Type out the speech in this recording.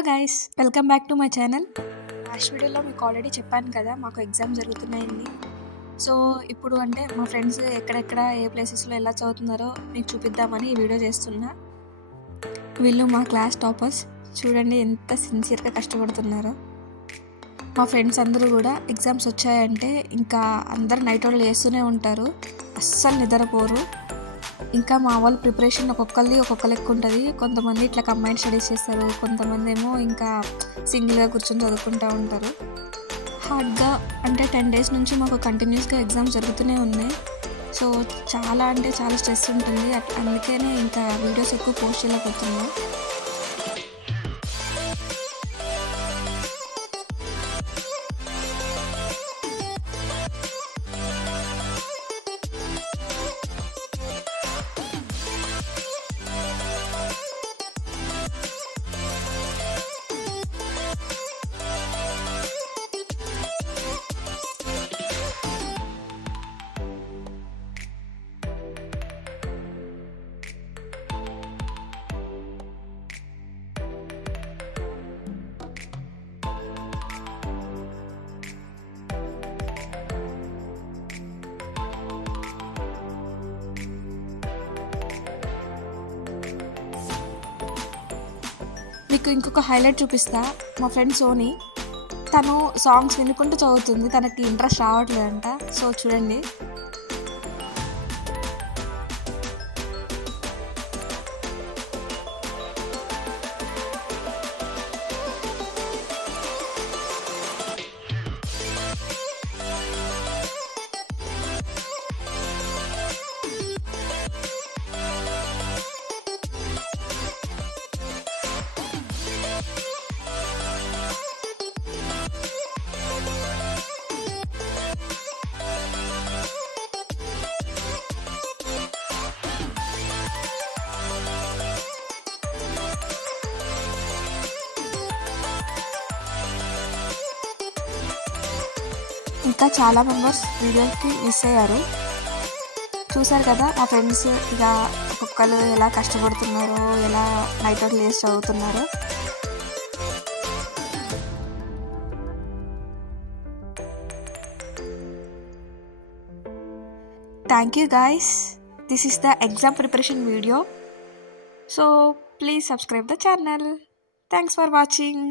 Hello guys, welcome back to my channel. Last వీడియోలో మీకు ఆల్రెడీ చెప్పాను కదా, మాకు ఎగ్జామ్ జరుగుతున్నాయండి. సో ఇప్పుడు అంటే మా ఫ్రెండ్స్ ఎక్కడెక్కడ ఏ ప్లేసెస్లో ఎలా చదువుతున్నారో మీకు చూపిద్దామని ఈ వీడియో చేస్తున్నా. వీళ్ళు మా క్లాస్ టాపర్స్. చూడండి ఎంత సిన్సియర్గా కష్టపడుతున్నారో. మా ఫ్రెండ్స్ అందరూ కూడా ఎగ్జామ్స్ వచ్చాయంటే ఇంకా అందరు నైట్ అవుట్లు చేస్తూనే ఉంటారు, అస్సలు నిద్రపోరు. ఇంకా మా వాళ్ళ ప్రిపరేషన్ ఒక్కొక్కరిది ఒక్కొక్క లెక్క ఉంటుంది. కొంతమంది ఇట్లా కంబైన్ స్టడీస్ చేస్తారు, కొంతమంది ఏమో ఇంకా సింగిల్గా కూర్చొని చదువుకుంటూ ఉంటారు. హార్డ్గా అంటే 10 days నుంచి మాకు కంటిన్యూస్గా ఎగ్జామ్స్ జరుగుతూనే ఉన్నాయి. సో చాలా అంటే చాలా స్ట్రెస్ ఉంటుంది. అందుకనే ఇంకా వీడియోస్ ఎక్కువ పోస్ట్ చేయలేకపోతున్నాం. మీకు ఇంకొక హైలైట్ చూపిస్తా. మా ఫ్రెండ్ సోనీ, తను సాంగ్స్ వినుకుంటూ చదువుతుంది, తనకి ఇంట్రెస్ట్ రావట్లేదంట. సో చూడండి. ఇంకా చాలా మెంబర్స్ వీడియోకి మిస్ అయ్యారు. చూసారు కదా మా ఫ్రెండ్స్ ఇక ఒక్కొక్కరు ఎలా కష్టపడుతున్నారో, ఎలా నైట్ అవుట్ లేసి చదువుతున్నారో. Thank you guys. This is the exam preparation video. So please subscribe the channel. Thanks for watching.